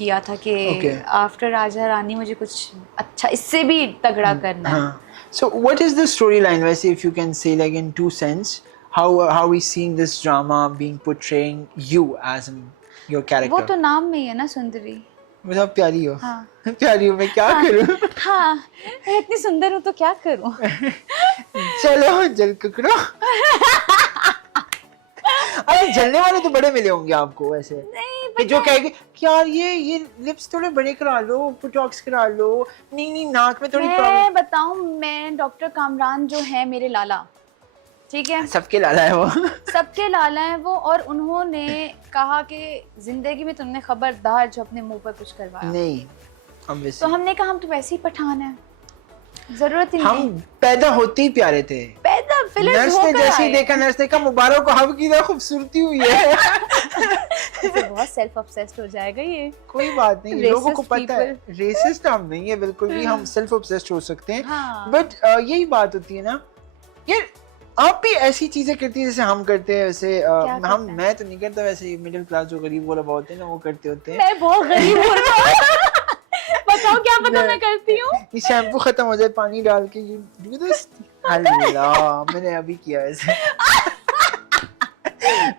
किया था कि आफ्टर राजा रानी मुझे कुछ अच्छा इससे भी तगड़ा करना है. So what is the storyline, वैसे if you can say like in two cents, how we seeing this drama being portraying you as your character? वो तो नाम में ही है ना सुंदरी. मतलब प्यारी हो. हाँ. प्यारी हो, मैं क्या करूँ? हाँ, मैं इतनी सुंदर हूँ तो क्या करूँ? चलो जल कुकड़ो. अरे जलने वाले तो बड़े मिले होंगे आपको वैसे. कि जो कहेंगे कि यार ये लिप्स थोड़े बड़े करा लो, बोटॉक्स करा लो, नहीं नाक में थोड़ी प्रॉब्लम. मैं बताऊं, मैं डॉक्टर कामरान जो है मेरे लाला, ठीक है, सबके लाला है वो. सबके लाला है वो. और उन्होंने कहा कि जिंदगी में तुमने खबरदार जो अपने मुंह पर कुछ करवाया नहीं, तो हमने कहा हम तो वैसे ही पठान है, जरूरत ही नहीं. हम पैदा होते ही प्यारे थे. पैदा नर्स ने जैसे ही देखा, नर्स ने कहा मुबारक को हब की तरह खूबसूरती हुई है. तो बहुत सेल्फ ऑब्सेस्ड हो जाएगा ये. कोई बात नहीं, लोगों को पता है रेसिस्ट हम नहीं है बिल्कुल भी, हम सेल्फ ऑब्सेस्ड हो सकते हैं. बट यही बात होती है ना यार, आप भी ऐसी चीजें करती है जैसे हम करते हैं वैसे. मैं तो नहीं करता, वैसे मिडिल क्लास जो गरीब वाला बहुत है ना वो करते होते हैं. मैं बहुत गरीब हूँ. बताओ क्या पता मैं करती हूँ. ये शैम्पू खत्म हो जाए पानी डाल के यू डू दिस. अल्लाह, मैंने अभी किया वैसे.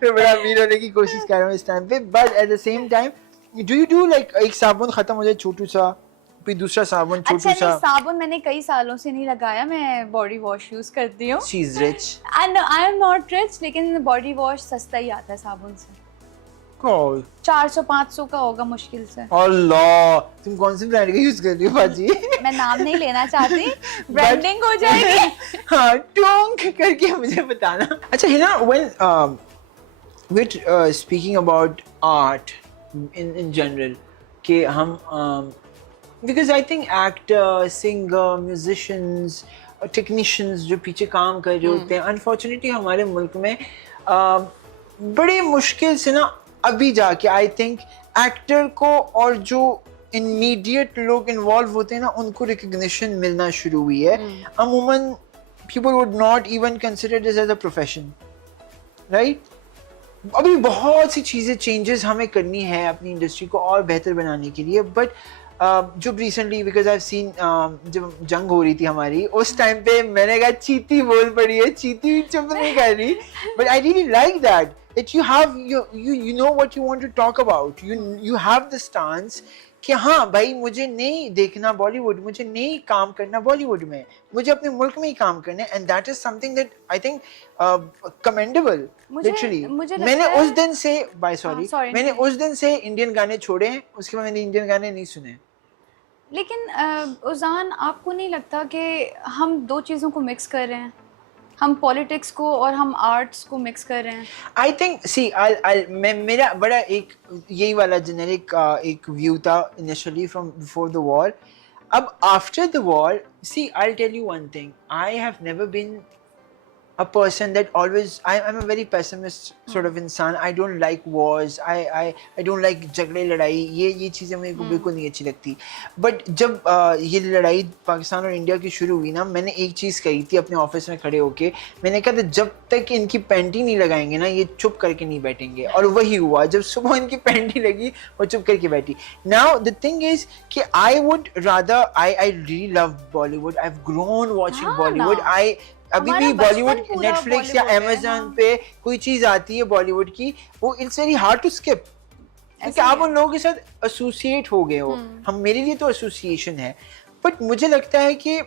मैं बड़ा अमीर होने की कोशिश कर रहा हूँ इस टाइम पे. But at the same time do you do like एक साबुन खत्म हो जाए छोटू सा, फिर दूसरा साबुन छोटू सा. अच्छा, साबुन मैंने कई सालों से नहीं लगाया, मैं बॉडी वॉश यूज करती हूँ. She is rich and I am not rich, लेकिन बॉडी वॉश सस्ता ही आता है साबुन से. 400-500 का होगा मुश्किल से. अल्लाह, तुम कौन सी ब्रांड का यूज कर रही हो बाजी? मैं नाम नहीं लेना चाहती, ब्रांडिंग हो जाएगी. हाँ, टोंक करके मुझे बताना. अच्छा Hina, when we're speaking about art in general, कि हम because I think actor, singer, musicians, technicians जो पीछे काम कर रहे होते हैं, unfortunately हमारे मुल्क में बड़ी मुश्किल से ना अभी जाके आई थिंक एक्टर को और जो इमीडिएट लोग इन्वॉल्व होते हैं ना उनको रिकग्निशन मिलना शुरू हुई है. अमूमन people would not even consider this as a profession, right? अभी बहुत सी चीज़ें चेंजेस हमें करनी है अपनी इंडस्ट्री को और बेहतर बनाने के लिए. बट जब रिसेंटली बिकॉज आई सीन जब जंग हो रही थी हमारी उस टाइम पे मैंने कहा चीती बोल पड़ी है, चीती चुप नहीं कर रही. But I really like that that you have you know what you want to talk about, you have the stance कि हाँ भाई मुझे नहीं देखना बॉलीवुड, मुझे नहीं काम करना बॉलीवुड में, मुझे अपने मुल्क में ही काम करना है. And that is something that I think commendable. Literally मैंने उस दिन से मैंने उस दिन से इंडियन गाने छोड़े हैं, उसके बाद मैंने इंडियन गाने नहीं सुने. लेकिन उजान, आपको नहीं लगता कि हम दो चीज़ों को मिक्स कर रहे हैं? हम पॉलिटिक्स को और हम आर्ट्स को मिक्स कर रहे हैं. आई थिंक सी मेरा बड़ा एक यही वाला जेनेरिक एक व्यू था initially from before the war. अब after the war, see I tell you one thing, I have never been a person that always I'm a very pessimist sort of इंसान. I don't like wars, I don't like झगड़े लड़ाई, ये चीज़ें मेरे को बिल्कुल नहीं अच्छी लगती. बट जब ये लड़ाई पाकिस्तान और इंडिया की शुरू हुई ना, मैंने एक चीज़ कही थी अपने ऑफिस में खड़े होके, मैंने कहा था जब तक इनकी पैंटी नहीं लगाएंगे ना ये चुप करके नहीं बैठेंगे. और वही हुआ, जब सुबह इनकी पैंटी लगी वो चुप करके बैठी. नाउ द थिंग इज कि I would rather I really love Bollywood. I have grown watching Bollywood. I अभी भी बॉलीवुड नेटफ्लिक्स या अमेज़न पे कोई चीज आती है बॉलीवुड की, वो it's very hard to skip क्योंकि आप उन लोगों के साथ एसोसिएट हो गए हो. हम मेरे लिए तो एसोसिएशन है. बट मुझे लगता है कि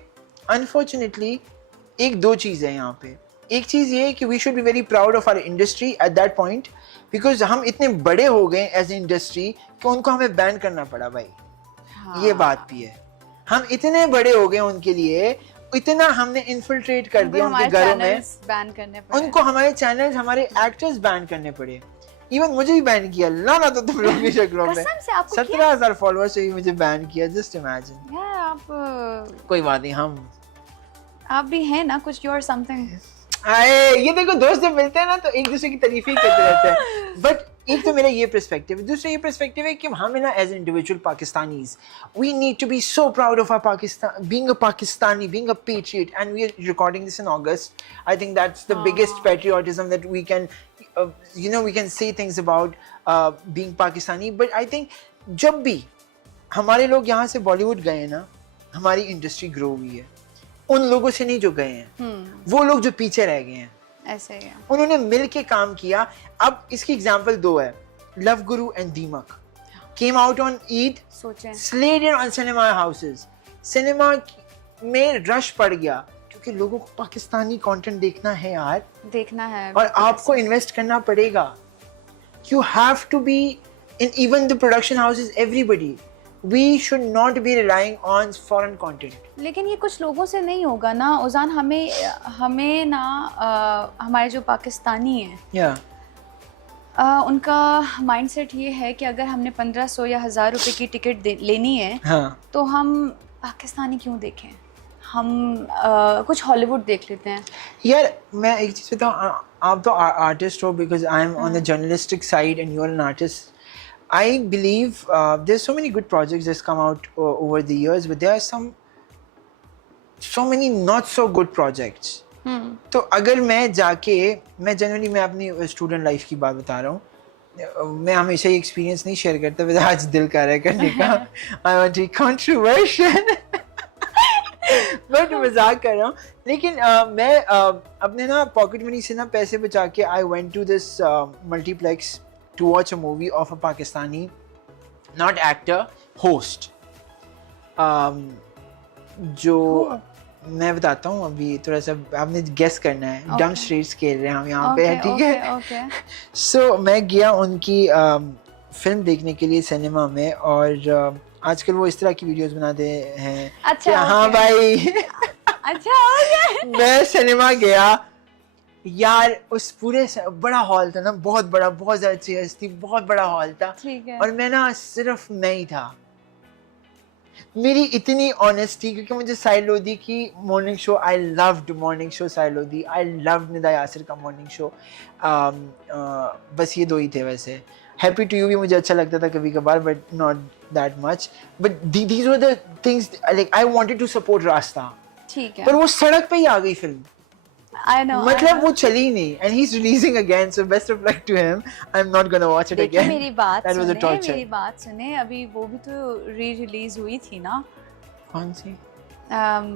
अनफॉर्चुनेटली एक दो चीज़ है यहाँ पे. एक चीज़ ये है कि we should be very proud of our industry at that point, because हम इतने बड़े हो गए एज ए इंडस्ट्री कि उनको हमें बैन करना पड़ा भाई. ये बात भी है, हम इतने बड़े हो गए उनके लिए, इतना हमने इन्फिल्ट्रेट कर दिया उनके घरों में, बैन करने पड़े उनको हमारे चैनल्स, हमारे एक्टर्स बैन करने पड़े. इवन मुझे भी बैन किया. लाना तो तुम लोग की शक्लों में 17,000 फॉलोअर्स से भी मुझे बैन किया. Just imagine. आप कोई बात नहीं, आप भी हैं ना कुछ, यू आर समथिंग. ये देखो दोस्त जब मिलते हैं ना तो एक दूसरे की तारीफ ही करते रहते हैं. बट एक तो मेरा ये पर्सपेक्टिव है, दूसरा ये पर्सपेक्टिव है कि हमें ना as individual Pakistanis we need to be so proud of our Pakistan, being a Pakistani, being a patriot. And we are recording this in August. I think that's the biggest patriotism that we can we can say things about being Pakistani. But I think जब भी हमारे लोग यहाँ से बॉलीवुड गए ना, हमारी industry grow हुई है। उन लोगों से नहीं जो गए हैं, वो लोग जो पीछे रह गए हैं, ऐसे ही है। उन्होंने मिल के काम किया। अब इसकी एग्जांपल दो है, लव गुरु एंड दीमक केम आउट ऑन ईद, सोचें slayed on cinema houses. Cinema में रश पड़ गया क्योंकि लोगों को पाकिस्तानी कंटेंट देखना है यार, देखना है, और आपको इन्वेस्ट करना पड़ेगा। You have to be in even the production houses, everybody. We should not be relying on foreign content. लेकिन ये कुछ लोगों से नहीं होगा ना उजान। हमें ना हमारे जो पाकिस्तानी हैं, Yeah. उनका माइंडसेट ये है कि अगर हमने 1500 या 1000 रुपए की टिकट लेनी है, हाँ. तो हम पाकिस्तानी क्यों देखें, हम कुछ हॉलीवुड देख लेते हैं। यार मैं एक चीज़ बताऊँ, आप तो आर्टिस्ट हो, because I'm on the journalistic side and you're an artist. I believe there's so many good projects that's come out over the years, but there are so many not so good projects. तो अगर मैं generally मैं अपनी student life की बात बता रहा हूँ, मैं हमेशा ये एक्सपीरियंस नहीं शेयर करता, वैसे आज दिल कर रहा है करने का। I want to controversial, but मजाक कर रहा हूँ। लेकिन मैं अपने ना पॉकेट मनी से ना पैसे बचा के I went to this multiplex to watch a movie of a Pakistani, not actor, host. जो मैं बताता हूँ अभी, थोड़ा सा आपने गेस करना है। डम स्ट्रीट्स खेल रहे हैं हम यहाँ पे, ठीक है? सो मैं गया उनकी फिल्म देखने के लिए सिनेमा में, और आजकल वो इस तरह की वीडियोस बनाते हैं। अच्छा, हाँ भाई। अच्छा हो गया। मैं सिनेमा गया यार, उस पूरे बड़ा हॉल था ना, बहुत बड़ा, बहुत ज्यादा चेयर्स थी, बहुत बड़ा हॉल था, ठीक है। और मैं ना सिर्फ मैं ही था। मेरी इतनी ऑनेस्टी, क्योंकि मुझे साहिल लोधी की morning show, I loved morning show Sahil Lodhi, I loved Nida Yasir का मॉर्निंग शो। बस ये दो ही थे। वैसे हैप्पी टू यू भी मुझे अच्छा लगता था कभी कभार, but not that much. But these were the things, like I wanted to support रास्ता, ठीक है। पर वो सड़क पे ही आ गई फिल्म। I know, मतलब वो चली नहीं, and he's releasing again, so best of luck to him. I'm not gonna watch it again. मेरी बात That was a torture. मेरी बात सुने, अभी वो भी तो री रिलीज हुई थी ना। कौन सी? सनम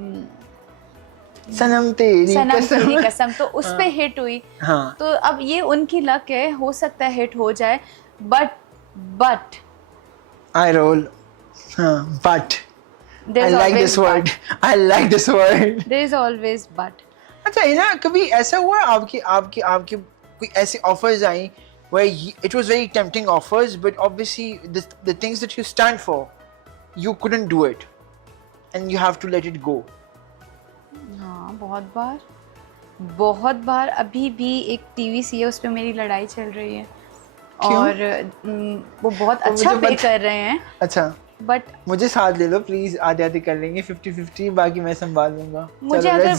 सनम तेरी कसम, तो उस पे हिट हुई। हाँ। तो अब ये उनकी लक है, हो सकता है हिट हो जाए, बट I roll. हाँ, but I like this word. I like this word. There is always but. अच्छा, है ना, कभी ऐसा हुआ आपके कोई ऐसे offers I where it was very tempting offers, but obviously the things that you stand for, you couldn't do it, and you have to let it go. हाँ, बहुत बार अभी भी एक टीवी है, उस पे मेरी लड़ाई चल रही है। क्यों? और वो बहुत अच्छा पे कर रहे हैं। अच्छा, बट मुझे साथ ले लो प्लीज, आधे कर लेंगे 50-50, बाकी मैं संभाल लूंगा। मुझे अगर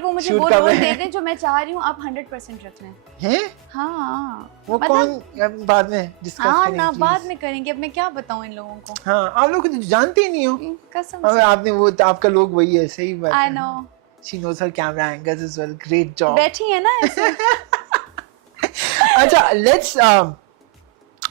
वो मुझे वो रोल दे दें जो मैं चाह रही हूँ, आप 100% रख लें। हैं? हाँ। वो कौन, बाद में डिस्कस करेंगे। हाँ ना, बाद में करेंगे। अब मैं क्या बताऊँ इन लोगों को। हाँ, आप लोग तो जानते ही नहीं हो कसम से। आपने वो, आपका लोग वही है, सही बात है। I know. She knows her camera angles as well. Great job. बैठी है ना ऐसे। अच्छा, let's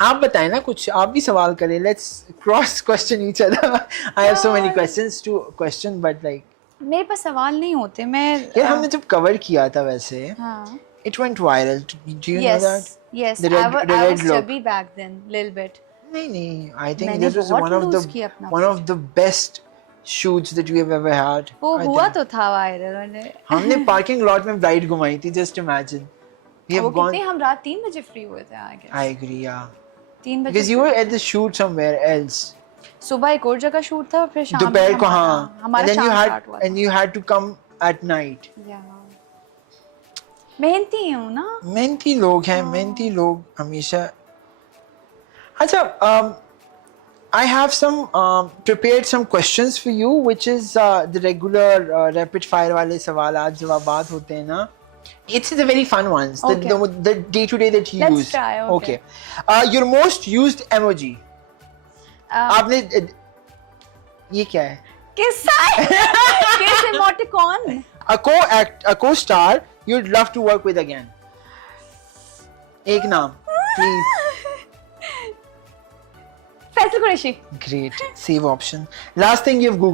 आप बताएं ना कुछ, आप भी सवाल करें। Let's cross question each other. I have so many questions to question, but like मेरे पास सवाल नहीं होते। मैं यार, हमने जब कवर किया था वैसे, हाँ, it went viral. Do you know that? Yes, The I was look. chubby back then, little bit. नहीं, I think मैंने this was बहुत one of the best shoots that we have ever had. वो हुआ तो था viral. हमने parking lot में bride घुमाई थी, just imagine. We have gone. हम रात 3 बजे फ्री हुए थे, I guess. I agree, yeah. 3 बजे। Because you were at the shoot somewhere else. सुबह एक और जगह शूट था, और फिर शाम दोपहर को, हाँ, हमारा शाम स्टार्ट हुआ। and you had to come at night. मेहनती हूँ ना। मेहनती लोग हैं, मेहनती लोग हमेशा। अच्छा, I have some prepared some questions for you, which is the regular rapid fire वाले सवाल जवाबात होते हैं ना। It's the very fun ones, the day to day that you use. Let's try. Okay. Your most used emoji. आपने ये क्या है? किस emoticon? A co-star you'd love to work with again. एक नाम, please. Faisal Qureshi. Great. Save option. Last thing you've Googled.